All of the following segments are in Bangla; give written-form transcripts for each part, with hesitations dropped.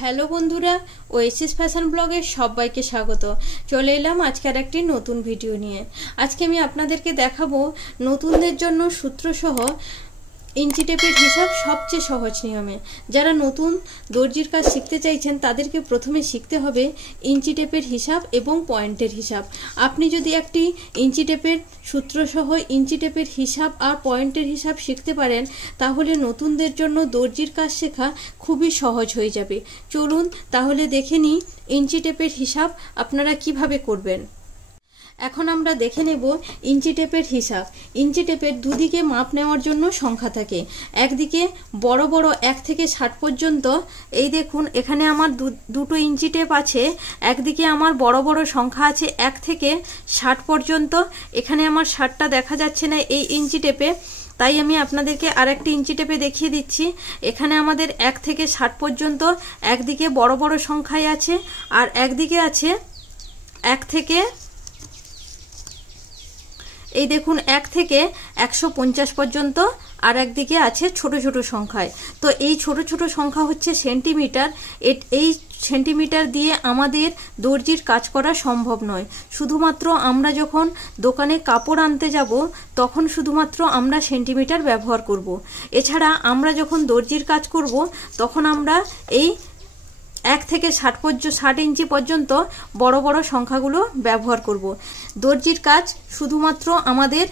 হ্যালো বন্ধুরা, ওয়েসিস ফ্যাশন ব্লগে সবাইকে স্বাগত। চলে এলাম আজকের একটি নতুন ভিডিও নিয়ে। আজকে আমি আপনাদেরকে দেখাবো নতুনদের জন্য সূত্রসহ ইঞ্চি টেপের হিসাব সবচেয়ে সহজ নিয়মে। যারা নতুন দর্জির কাজ শিখতে চাইছেন তাদেরকে প্রথমে শিখতে হবে ইঞ্চি টেপের হিসাব এবং পয়েন্টের হিসাব। আপনি যদি একটি ইঞ্চি টেপের সূত্রসহ ইঞ্চি টেপের হিসাব আর পয়েন্টের হিসাব শিখতে পারেন তাহলে নতুনদের জন্য দর্জির কাজ শেখা খুবই সহজ হয়ে যাবে। চলুন তাহলে দেখে নিই ইঞ্চি টেপের হিসাব আপনারা কিভাবে করবেন। এখন আমরা দেখে নেব ইঞ্চি টেপের হিসাব। ইঞ্চি টেপের দুদিকে মাপ নেওয়ার জন্য সংখ্যা থাকে। একদিকে বড় বড় 1 থেকে 60 পর্যন্ত, এই দেখুন এখানে আমার দুটো ইঞ্চি টেপ আছে। একদিকে আমার বড় বড় সংখ্যা আছে 1 থেকে 60 পর্যন্ত। এখানে আমার 60টা দেখা যাচ্ছে না এই ইঞ্চি টেপে, তাই আমি আপনাদেরকে আরেকটি ইঞ্চি টেপে দেখিয়ে দিচ্ছি। এখানে আমাদের 1 থেকে 60 পর্যন্ত একদিকে বড় বড় সংখ্যায় আছে, আর একদিকে আছে 1 থেকে, এই দেখুন 1 থেকে 150 পর্যন্ত, আর একদিকে আছে ছোট ছোট সংখ্যায়। তো এই ছোট ছোট সংখ্যা হচ্ছে সেন্টিমিটার। এই সেন্টিমিটার দিয়ে আমাদের দর্জির কাজ করা সম্ভব নয়। শুধুমাত্র আমরা যখন দোকানে কাপড় আনতে যাব তখন শুধুমাত্র আমরা সেন্টিমিটার ব্যবহার করব। এছাড়া আমরা যখন দর্জির কাজ করব তখন আমরা এই 1 থেকে 60 ইঞ্চি পর্যন্ত বড় বড় সংখ্যাগুলো ব্যবহার করব। দর্জির কাজ শুধুমাত্র আমাদের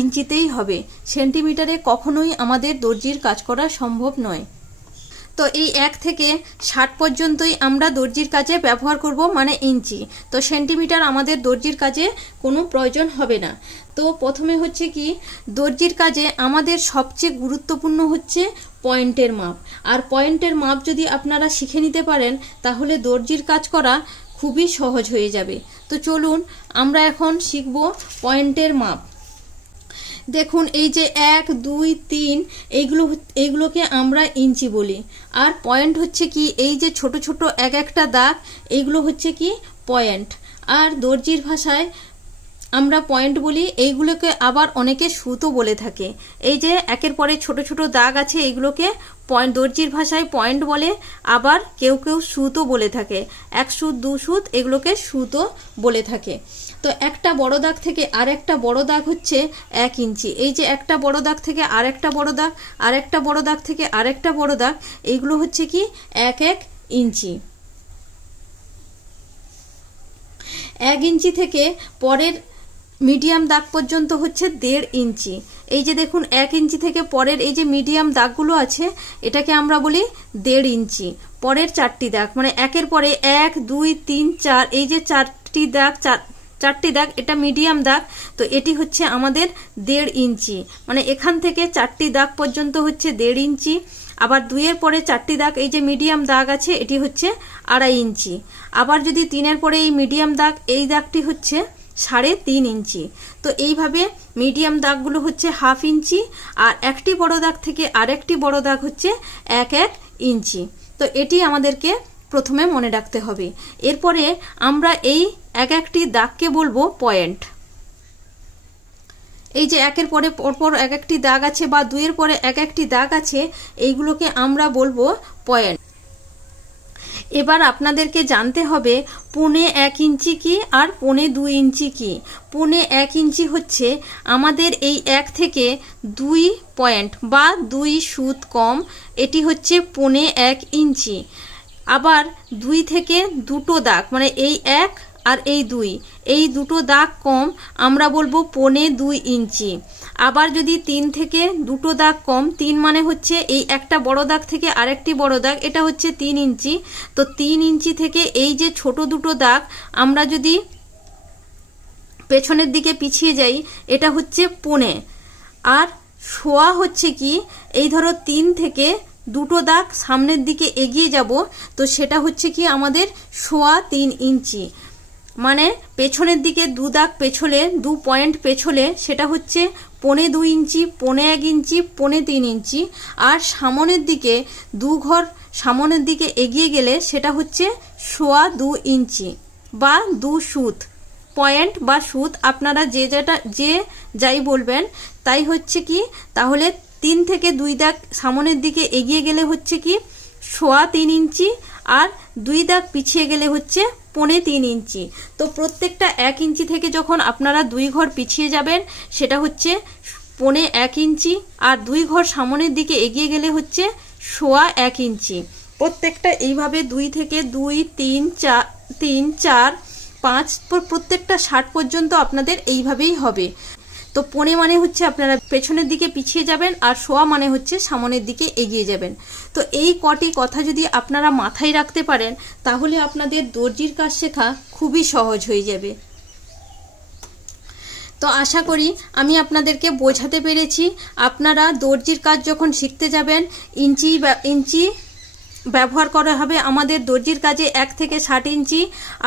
ইঞ্চিতেই হবে, সেন্টিমিটারে কখনোই আমাদের দর্জির কাজ করা সম্ভব নয়। তো এই 1 থেকে 60 পর্যন্তই আমরা দর্জির কাজে ব্যবহার করব, মানে ইঞ্চি। তো সেন্টিমিটার আমাদের দর্জির কাজে কোনো প্রয়োজন হবে না। তো প্রথমে হচ্ছে কি, দর্জির কাজে আমাদের সবচেয়ে গুরুত্বপূর্ণ হচ্ছে পয়েন্টের মাপ। আর পয়েন্টের মাপ যদি আপনারা শিখে নিতে পারেন তাহলে দর্জির কাজ করা খুবই সহজ হয়ে যাবে। তো চলুন আমরা এখন শিখব পয়েন্টের মাপ। দেখুন এই যে 1, 2, 3 এইগুলোকে আমরা ইঞ্চি বলি। আর পয়েন্ট হচ্ছে কি, এই যে ছোট ছোট এক একটা দাগ এইগুলো হচ্ছে কি পয়েন্ট। আর দর্জির ভাষায় আমরা পয়েন্ট বলি। এইগুলোকে আবার অনেকে সুতো বলে থাকে। এই যে একের পরে ছোট ছোট দাগ আছে এইগুলোকে পয়েন্ট, দর্জির ভাষায় পয়েন্ট বলে। আবার কেউ কেউ সুতো বলে থাকে, 1 সুত 2 সুত এগুলোকে সুতো বলে থাকে। তো একটা বড় দাগ থেকে আর একটা বড় দাগ হচ্ছে 1 ইঞ্চি। এই যে একটা বড় দাগ থেকে আর একটা বড় দাগ, আর একটা বড় দাগ থেকে আর একটা বড় দাগ, এইগুলো হচ্ছে কি 1 ইঞ্চি। 1 ইঞ্চি থেকে পরের মিডিয়াম দাগ পর্যন্ত হচ্ছে 1.5 ইঞ্চি। এই যে দেখুন 1 ইঞ্চি থেকে পরের এই যে মিডিয়াম দাগগুলো আছে এটাকে আমরা বলি 1.5 ইঞ্চি। পরের 4টি দাগ, মানে একের পরে 1, 2, 3, 4, এই যে 4টি দাগ এটা মিডিয়াম দাগ। তো এটি হচ্ছে আমাদের 1.5 ইঞ্চি, মানে এখান থেকে 4টি দাগ পর্যন্ত হচ্ছে 1.5 ইঞ্চি। আবার 2 এর পরে 4টি দাগ এই যে মিডিয়াম দাগ আছে এটি হচ্ছে 2.5 ইঞ্চি। আবার যদি 3 এর পরে এই মিডিয়াম দাগ, এই দাগটি হচ্ছে 3.5 ইঞ্চি। তো এইভাবে মিডিয়াম দাগগুলো হচ্ছে 1/2 ইঞ্চি, আর একটি বড় দাগ থেকে আরেকটি বড় দাগ হচ্ছে 1 ইঞ্চি। তো এটি আমাদেরকে প্রথমে মনে রাখতে হবে। এরপরে আমরা এই একটি দাগকে বলবো পয়েন্ট। এই যে 1 এর পরে পরপর একটি দাগ আছে বা 2 এর পরে একটি দাগ আছে, এইগুলোকে আমরা বলবো পয়েন্ট। এবার আপনাদেরকে জানতে হবে 1.25 ইঞ্চি কি আর 1.25 ইঞ্চি কি। 1.25 ইঞ্চি হচ্ছে আমাদের এই 1 থেকে 2 পয়েন্ট বা 2 সুত কম, এটি হচ্ছে 1.25 ইঞ্চি। আবার 2 থেকে দুটো দাগ, মানে এই 1 আর এই 2, এই দুটো দাগ কম আমরা বলবো 1.25 ইঞ্চি। আবার যদি 3 থেকে দুটো দাগ কম, 3 মানে হচ্ছে এই একটা বড় দাগ থেকে আরেকটি বড় দাগ, এটা হচ্ছে 3 ইঞ্চি। তো 3 ইঞ্চি থেকে এই যে ছোট দুটো দাগ আমরা যদি পেছনের দিকে পিছিয়ে যাই এটা হচ্ছে 1.25। আর সোয়া হচ্ছে কি, এই ধরো 3 থেকে দুটো দাগ সামনের দিকে এগিয়ে যাব, তো সেটা হচ্ছে কি আমাদের 3.25 ইঞ্চি। মানে পেছনের দিকে 2 দাগ পেছলে, 2 পয়েন্ট পেছলে সেটা হচ্ছে 1.25 ইঞ্চি, 1.1 ইঞ্চি, 1.3 ইঞ্চি। আর সামনের দিকে 2 ঘর সামনের দিকে এগিয়ে গেলে সেটা হচ্ছে 2.25 ইঞ্চি বা 2 সুত। পয়েন্ট বা সুত আপনারা যে যাই বলবেন তাই হচ্ছে কি, তাহলে 3 থেকে 2 দাগ সামনের দিকে এগিয়ে গেলে হচ্ছে কি 3.25 ইঞ্চি, আর 2 দাগ পিছিয়ে গেলে হচ্ছে 3.25 ইঞ্চি। তো প্রত্যেকটা 1 ইঞ্চি থেকে যখন আপনারা 2 ঘর পিছিয়ে যাবেন সেটা হচ্ছে 1.25 ইঞ্চি, আর 2 ঘর সামনের দিকে এগিয়ে গেলে হচ্ছে 1.25 ইঞ্চি। প্রত্যেকটা এইভাবে 2 থেকে 2, 3, 4, 5 প্রত্যেকটা 60 পর্যন্ত আপনাদের এইভাবেই হবে। তো 1.25 মানে হচ্ছে আপনারা পেছনের দিকে পিছিয়ে যাবেন, আর 1.25 মানে হচ্ছে সামনের দিকে এগিয়ে যাবেন। তো এই কটি কথা যদি আপনারা মাথায় রাখতে পারেন তাহলে আপনাদের দর্জির কাজ শেখা খুবই সহজ হয়ে যাবে। তো আশা করি আমি আপনাদেরকে বোঝাতে পেরেছি। আপনারা দর্জির কাজ যখন শিখতে যাবেন ইঞ্চি ব্যবহার করা হবে আমাদের দর্জির কাজে 1 থেকে 60 ইঞ্চি,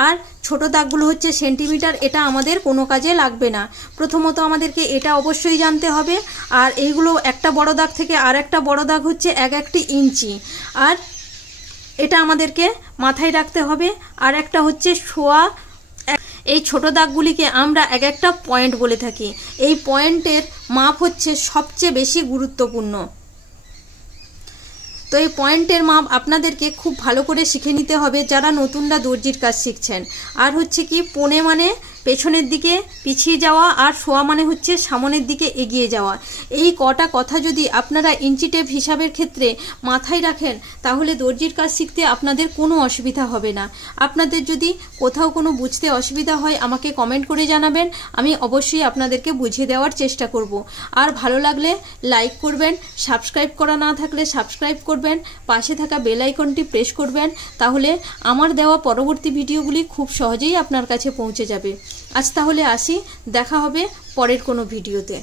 আর ছোট দাগগুলো হচ্ছে সেন্টিমিটার। এটা আমাদের কোনো কাজে লাগবে না। প্রথমত আমাদেরকে এটা অবশ্যই জানতে হবে। আর এইগুলো একটা বড় দাগ থেকে আর একটা বড় দাগ হচ্ছে 1 ইঞ্চি, আর এটা আমাদেরকে মাথায় রাখতে হবে। আর একটা হচ্ছে 1.25। এই ছোট দাগগুলিকে আমরা একটা পয়েন্ট বলে থাকি। এই পয়েন্টের মাপ হচ্ছে সবচেয়ে বেশি গুরুত্বপূর্ণ। তো এই পয়েন্টের মাপ আপনাদেরকে খুব ভালো করে শিখে নিতে হবে যারা নতুনরা দর্জির কাজ শিখছেন। আর হচ্ছে কি 1.25 মানে পেছনের দিকে পিছিয়ে যাওয়া, আর 1.25 মানে হচ্ছে সামনের দিকে এগিয়ে যাওয়া। এই কটা কথা যদি আপনারা ইঞ্চি টেপ হিসাবের ক্ষেত্রে মাথায় রাখেন তাহলে দর্জির কাজ শিখতে আপনাদের কোনো অসুবিধা হবে না। আপনাদের যদি কোথাও কোনো বুঝতে অসুবিধা হয় আমাকে কমেন্ট করে জানাবেন, আমি অবশ্যই আপনাদেরকে বুঝিয়ে দেওয়ার চেষ্টা করব। আর ভালো লাগলে লাইক করবেন, সাবস্ক্রাইব করা না থাকলে সাবস্ক্রাইব করবেন, পাশে থাকা বেল আইকনটি প্রেস করবেন, তাহলে আমার দেওয়া পরবর্তী ভিডিওগুলি খুব সহজেই আপনার কাছে পৌঁছে যাবে। আজ তাহলে আসি, দেখা হবে পরের কোনো ভিডিওতে।